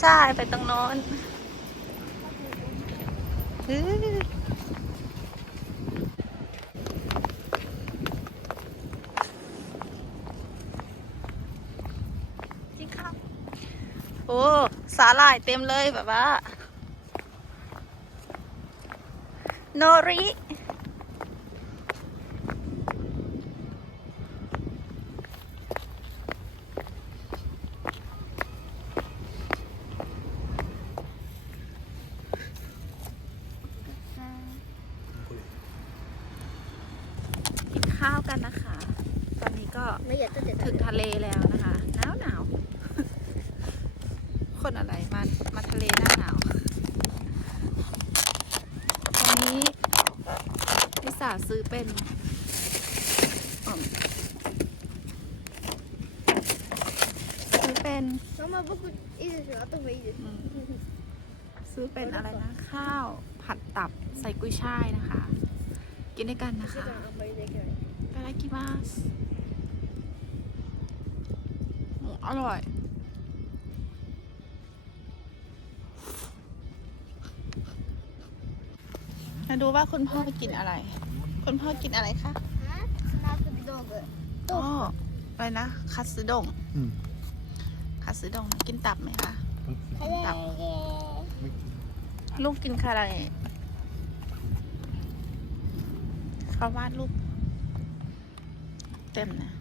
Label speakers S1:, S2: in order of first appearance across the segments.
S1: ใช่ไปตรงโน้นอื้อจริงครับ โอ้สาหร่ายเต็มเลยแบบว่า โนริ กินข้าวกันนะคะ ตอนนี้ก็
S2: ไม่อยากจะเด็ด
S1: ถึงทะเลแล้วนะคะ หนาวหนาว คนอะไรมามาทะเลหน้าหนาววันนี้ลิสาซื้อเป็นอืมซื้อเป็น
S2: ママ僕いいですよ後もいいです
S1: อืมซื้อเป็นอะไรนะ ข้าวผัดตับใส่กุ้ยช่ายนะคะ กินด้วยกันนะคะ
S2: あんまりできない
S1: いただきます อร่อยมาดูว่าคุณพ่อกินอะไร คุณพ่อกินอะไรคะ
S2: คัสดง
S1: อ๋ออะไรนะ คัสดงคัสดงกินตับไหมคะ
S2: กินตับ
S1: ลูกกินอะไรเขาวาดรูปเต็มนะ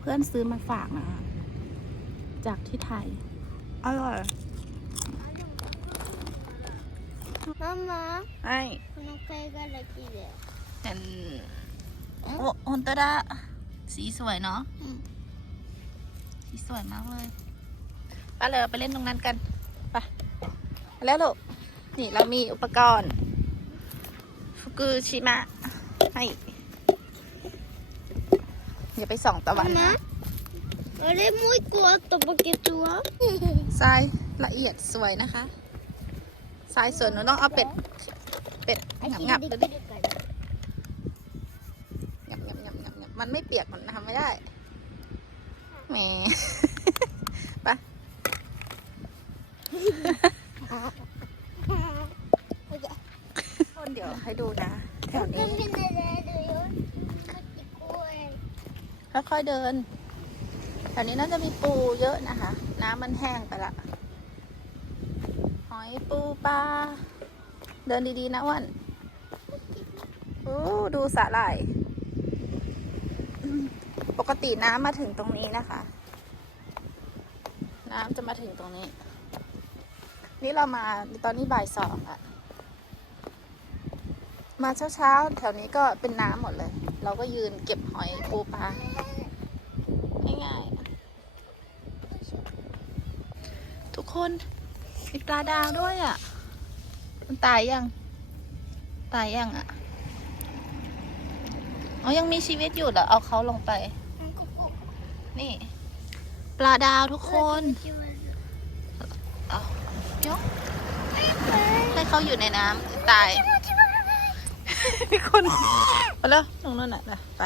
S1: เพื่อนซื้อมาฝากนะคะจากที่ไทย อร่อย
S2: ママ
S1: ไอ้
S2: この貝殻きれい
S1: เห็นโอ้ฮอนตดาสีสวยเนาะ
S2: อืม
S1: สีสวยมากเลยไปเลยไปเล่นตรงนั้นกัน ไปไปแล้วลูก นี่เรามีอุปกรณ์ ฟุกุชิมะ ให้ อย่าไปส่องตะวันนะ
S2: あれもう一個あったバケツは
S1: ทรายละเอียดสวยนะคะทรายสวยหนูต้องเอาเป็ด เป็ดงับงับๆดูดิ
S2: るから
S1: งับงับงับงับงับมันไม่เปียกมันทำไม่ได้ แหม ไป คนเดี๋ยวให้ดูนะ แถวนี้
S2: 見られる
S1: ค่อยๆเดิน แถวนี้น่าจะมีปูเยอะนะคะ น้ำมันแห้งไปละหอยปูปลา เดินดีๆนะวันโอ้ดูสาหร่าย ปกติน้ำมาถึงตรงนี้นะคะ น้ำจะมาถึงตรงนี้ นี่เรามาตอนนี้บ่ายสองอะมาเช้าๆ แถวนี้ก็เป็นน้ำหมดเลย เราก็ยืนเก็บหอยปูปลาง่ายๆ ทุกคนมีปลาดาวด้วยอะ่ะ มันตายยัง ตายยังอะ่ะอ๋อยังมีชีวิตอยู่เหรอ เอาเขาลงไป นี่ ปลาดาวทุกคนเอายกให้เขาอยู่ในน้ำตาย มีคนไปแล้วตรงนั้นน่ะไป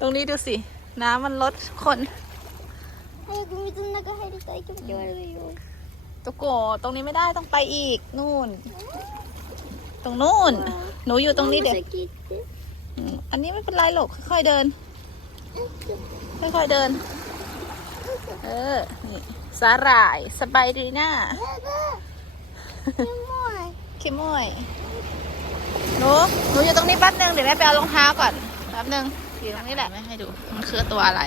S1: ตรงนี้ดูสิ น้ำมันลดคนตะโกตรงนี้ไม่ได้ต้องไปอีก นู่น ตรงนู่น หนูอยู่ตรงนี้เด็กอันนี้ไม่เป็นไรหรอกค่อยๆเดิน ค่อยๆเดิน เออ นี่ สาหร่าย สบายดีหน้า
S2: やだキモい
S1: คิมมวยหนู หนูอยู่ตรงนี้แป๊บนึง เดี๋ยวแม่ไปเอารองเท้าก่อน แป๊บนึงอยู่ตรงนี้แหละไม่ให้ดู มันคือตัวอะไร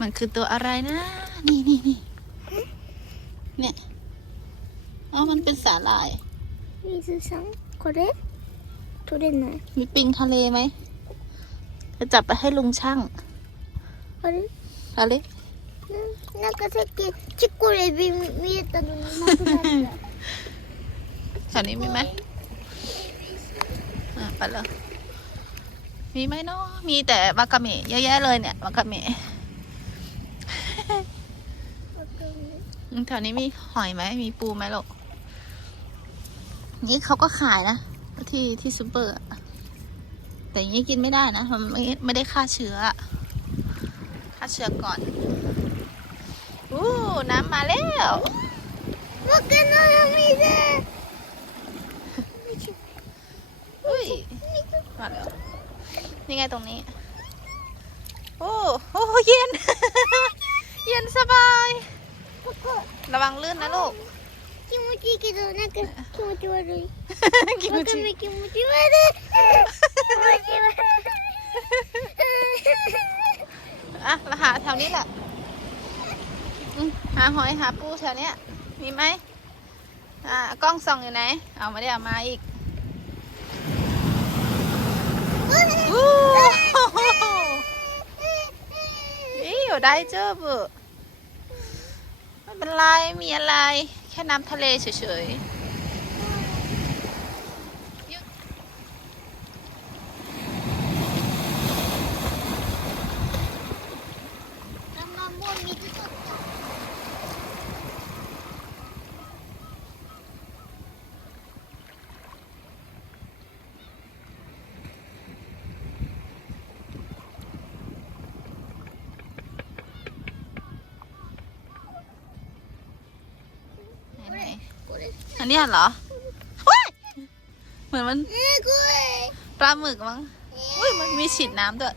S1: มันคือตัวอะไรนะ นี่นี่นี่เนี่ยอ๋อมันเป็นสาหร่าย
S2: 水さんこれ取れない
S1: มีปิงทะเลไหม จะจับไปให้ลุงช่าง
S2: あれ
S1: อะไร
S2: ななんかさっきチコレビ見えたのになくなった
S1: แถวนี้มีไหมอะไปเลยมีไหมเนาะมีแต่วากาเมะเยอะแยะเลยเนี่ยวากาเมะแถวนี้มีหอยไหมมีปูไหมลูกนี่เขาก็ขายนะที่ที่ซูเปอร์แต่อย่างนี้กินไม่ได้นะมันไม่ไม่ได้ฆ่าเชื้อฆ่าเชื้อก่อนอู้น้ำมาแล้ว
S2: มากัน
S1: เลย มาแล้ว นี่ไงตรงนี้ โอ้โอ้เย็น เย็นสบาย
S2: ここ
S1: ระวังลื่นนะลูก
S2: 気持ちいいけどなんか気持ち悪い
S1: กิน
S2: わ
S1: มือ
S2: か
S1: จิ
S2: め気持ち悪い気持ち悪い
S1: อ่ะมาหาแถวนี้แหละอืมหาหอยหาปูแถวเนี้ย มีไหม อ่ากล้องส่องอยู่ไหน เอาไม่ได้เอามาอีกอู้ นี่อยู่ได้เจอบุไม่เป็นไร มีอะไร แค่น้ำทะเลเฉยๆ อันนี้เหรอเหมือนมันปลาหมึกมั้งอุ้ยมันมีฉีดน้ำด้วย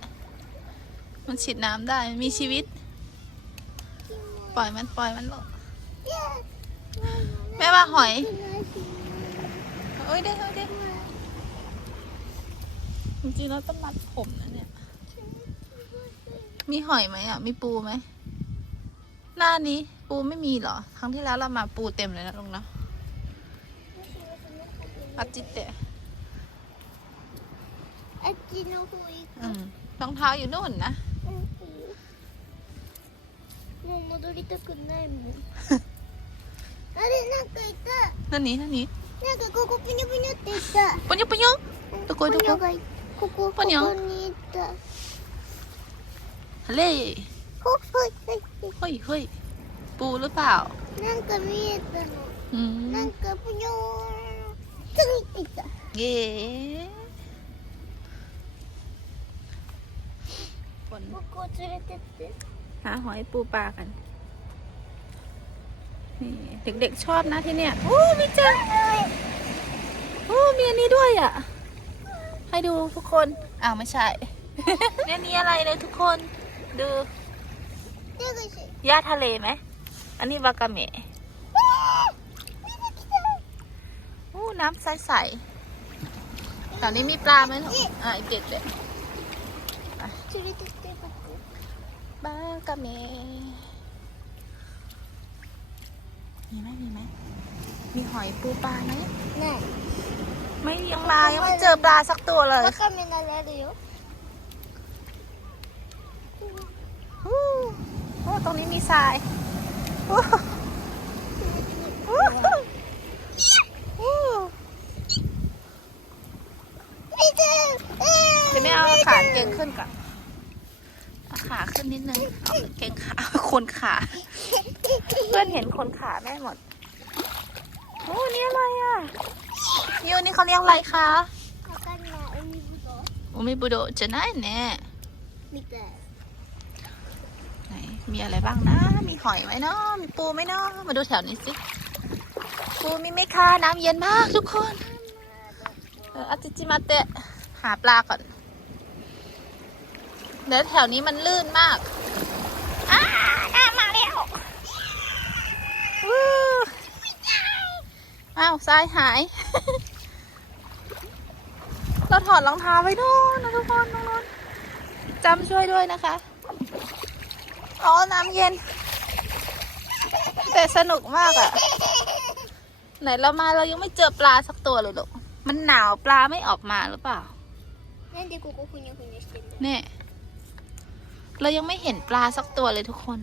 S1: มันฉีดน้ำได้มีชีวิต ปล่อยมันปล่อยมันหรอแม่ว่าหอยโอ้ยได้เท่าได้จริงๆแล้วต้องมัดผมนะเนี่ย มีหอยไหมอะ มีปูไหม หน้านี้ปูไม่มีเหรอ ครั้งที่แล้วเรามาปูเต็มเลยนะลุงเนาะ อาจิเตะ
S2: あっちの方行
S1: อืมรองเท้าอยู่นู่นนะ
S2: くもう戻りたくないもんあれなんかいた
S1: นั่นนี้นั่นนี้
S2: なんかここぷにゅぷにゅっていた
S1: ปุญญปุญญどこどこ
S2: ポニョがいここここ
S1: ポニョ
S2: にいた
S1: ทะเล
S2: ほほいほい
S1: เฮ้ยเฮ้ยปูหรือเปล่า
S2: なんか見えたの
S1: อืม
S2: なんかぷにょ 저기 있 어. 예.
S1: หาหอยปูปลากัน นี่เด็กๆชอบนะที่เนี่ยโอ้มีจัาโอ้มีอันนี้ด้วยอะ ให้ดูทุกคน อ้าวไม่ใช่ เนี่ยนี้อะไรเลยทุกคน ดู
S2: 저.
S1: หญ้าทะเลไหม อันนี้วากาเมะ น้ำใสๆแถวนี้มีปลาไหมลูกอ่าเก็บเลยบ้ากะเมมีไหมมีไหมมีหอยปูปลาไหม
S2: ไม่
S1: ไม่ยังมายังไม่เจอปลาสักตัวเลย
S2: แล้วก็มีอะไร
S1: อยู่โอ้ตรงนี้มีทราย งขึ้นก่อนขาขึ้นนิดนึงเอาเกงขาคนขา เพื่อนเห็นคนขาแม่หมดโอ้นี่อะไรอะยูนี่เขาเรียกอะไรคะ
S2: อุ้มบุ
S1: โดอุมิบุโดจะไหนแน่ไหนมีอะไรบ้างนะ มีหอยไหมเนาะมีปูไหมเนาะมาดูแถวนี้สิ ปูมีไหมคะ น้ำเย็นมากทุกคนอาจิจิมาเตะ หาปลาก่อน เดี๋ยวแถวนี้มันลื่นมาก อ้าน้ำมาแล้ววู้อ้าวทรายหาย เราถอดรองเท้าไว้ด้วยนะทุกคนน้องๆจำช่วยด้วยนะคะ อ๋อ น้ำเย็น แต่สนุกมากอะ่ะ ไหนเรามาเรายังไม่เจอปลาสักตัวเลยลูกมันหนาวปลาไม่ออกมาหรือเปล่า
S2: なんでここふにゃふにゃしてんだ
S1: เนี่ย เรายังไม่เห็นปลาสักตัวเลยทุกคน